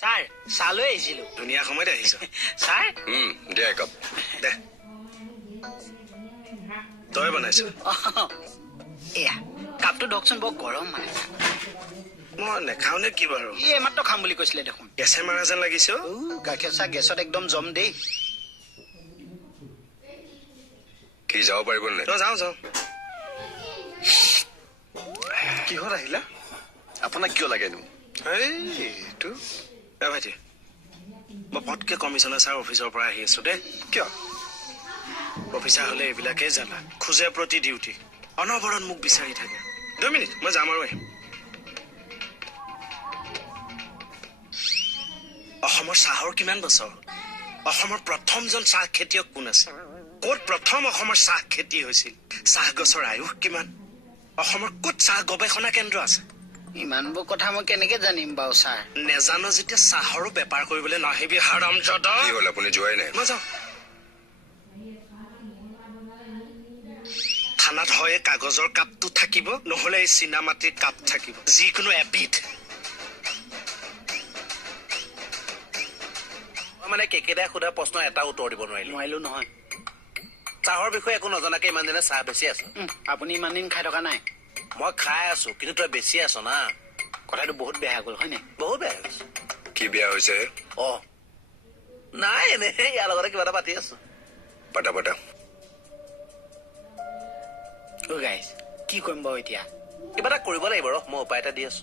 Sir চাহ লৈ আহিছিলো। ধুনীয়া সময়ত আহিছ। ছাৰ দে একাপ দে তই বনাইছ? এয়া কাপটো দকচোন বৰ গৰম মানে। মই নেখাওঁ নে কি বাৰু? ই এইমাত্ৰ খাম বুলি কৈছিলে দেখোন। গেছে মাৰা যেন লাগিছে। গাখীৰ চাহ গেছত একদম জম দেই। কি যাব পাৰিব নে? তই যাওঁ কিহত আহিলা? আপোনাক কিয় লাগেনো? এইটো ভাইটি মই পটকে কমিশনাৰ ছাৰ অফিচৰ পৰা আহি আছো দেই। কিয়? অফিচাৰ হলে এইবিলাকেই জানা, খোজে প্ৰতি ডিউটি, অনবৰত মোক বিচাৰি থাকে। 2 মিনিট মই যাম আৰু আহিম। অসমৰ চাহৰ কিমান বছৰ? অসমৰ প্ৰথমজন চাহ খেতিয়ক কোন আছে? ক'ত প্ৰথম অসমৰ চাহ খেতি হৈছিল? চাহ গছৰ আয়ুস কিমান? অসমৰ ক'ত চাহ গৱেষণা কেন্দ্ৰ আছে? ইমানবোৰ কথা মই কেনেকে জানিম বাৰু ছাৰ? নেজানো যেতিয়া চাহৰো বেপাৰ কৰিবলৈ নাহিবি হাৰামজাদা। কি হ'ল আপুনি যোৱাই নাই? মই যাওঁ। থানাত হয় কাগজৰ কাপটো থাকিব, নহলে এই চিনামাটিৰ কাপ থাকিব, যিকোনো এবিধ। মানে কেকেদাই সোধা প্ৰশ্ন এটা উত্তৰ দিব নোৱাৰিলো। নোৱাৰিলো নহয়। চাহৰ বিষয়ে একো নজনাকে ইমান দিনে চাহ বেছি আছো। আপুনি ইমান দিন খাই থকা নাই? মই খাই আছো, কিন্তু তই বেছি আছ না। কথাটো বহুত বেয়া গ'ল হয় নাই? বহুত বেয়া হৈছে। কি বেয়া হৈছে? নাই এনে ইয়াৰ লগতে কিবা এটা পাতি আছো। পাতা গাইজ কি কৰিম বাৰু এতিয়া? কিবা এটা কৰিব লাগিব ৰ, মই উপায় এটা দি আছো।